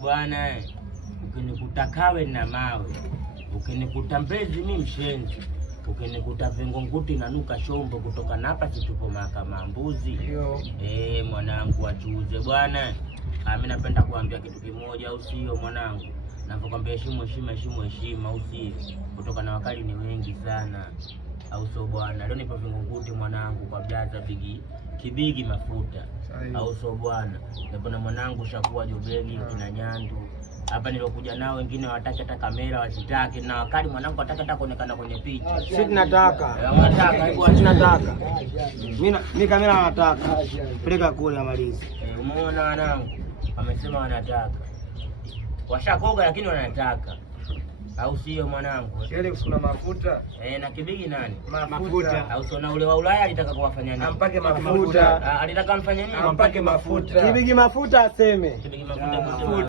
Bwana, ukinikuta Kawe na mawe, ukinikuta Mbezi mi mshenzi, ukinikuta Vingunguti nanuka shombo, kutoka napa situpo mahakama mbuzi. Mwanangu wachuuze bwana. Mimi napenda kuambia kitu kimoja, au sio mwanangu? Napokuambia heshima, au sio? Kutoka na wakali ni wengi sana, au sio bwana? Leo nipo Vingunguti mwanangu, kwa blaza kibigi mafuta, au sio bwana? Ndipo na mwanangu shakuwa Jobegi kina Nyandu. Hapa nilokuja nao wengine wataka hata kamera wasitaki, na wakali mwanangu wataka hata kuonekana kwenye picha. Sisi tunataka. Unataka hivyo tunataka. Mimi kamera nataka. Peleka kule amalize. Umeona wanangu? Wamesema wanataka. Washakoga lakini wanataka. Au sio mwanangu? Ile kuna mafuta. Na kibigi nani? Mafuta. Au sio? Na ule wa Ulaya alitaka kuwafanya nini? Ampake mafuta. Alitaka amfanye nini? Ampake mafuta. Kibigi mafuta aseme. Kibigi mafuta.